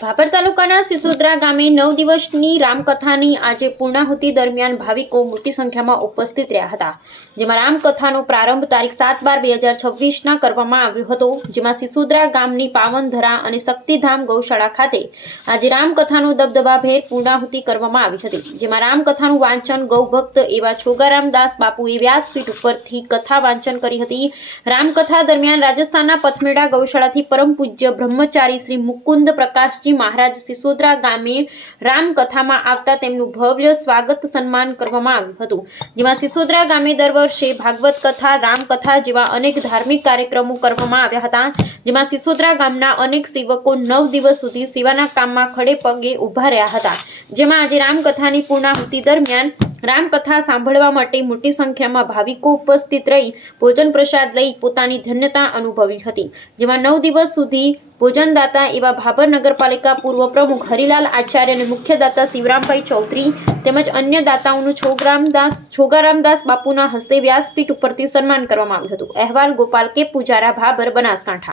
ભાભર તાલુકાના સિસોદરા ગામે નવ દિવસની રામકથાની આજે પૂર્ણાહુતિ દરમિયાન ભાવિકો મોટી સંખ્યામાં ઉપસ્થિત રહ્યા હતા. જેમાં રામકથાનો પ્રારંભ તારીખ સાત બાર બે હજાર છવ્વીસના કરવામાં આવ્યો હતો. જેમાં સિસોદરા ગામની પાવનધરા અને શક્તિધામ ગૌશાળા ખાતે આજે રામકથાનો દબદબાભેર પૂર્ણાહુતિ કરવામાં આવી હતી. જેમાં રામકથાનું વાંચન ગૌભક્ત એવા છોગારામદાસ બાપુએ વ્યાસપીઠ ઉપરથી કથા વાંચન કરી હતી. રામકથા દરમિયાન રાજસ્થાનના પથમેડા ગૌશાળાથી પરમ પૂજ્ય બ્રહ્મચારી શ્રી મુકુંદ પ્રકાશજી મહારાજ સિસોદરા ગામે રામકથામાં આવતા તેમનું ભવ્ય સ્વાગત સન્માન કરવામાં આવ્યું હતું. જેમાં સિસોદરા ગામે દર વર્ષે ભાગવત કથા, રામકથા જેવા અનેક ધાર્મિક કાર્યક્રમો કરવામાં આવ્યા હતા. જેમાં સિસોદરા ગામના અનેક સેવકો નવ દિવસ સુધી સેવાના કામમાં ખડે પગે ઊભા રહ્યા હતા. જેમાં આજે રામકથાની પૂર્ણાહુતિ દરમિયાન રામકથા સાંભળવા માટે મોટી સંખ્યામાં ભાવિકો ઉપસ્થિત રહી ભોજન પ્રસાદ લઈ પોતાની ધન્યતા અનુભવી હતી. જેમાં નવ દિવસ સુધી ભોજનદાતા એવા ભાભર નગરપાલિકા પૂર્વ પ્રમુખ હરિલાલ આચાર્ય અને મુખ્ય દાતા શિવરામભાઈ ચૌધરી તેમજ અન્ય દાતાઓનું છોગરામદાસ, છોગારામદાસ બાપુના હસ્તે વ્યાસપીઠ ઉપરથી સન્માન કરવામાં આવ્યું હતું. અહેવાલ ગોપાલ કે. પૂજારા, ભાભર બનાસકાંઠા.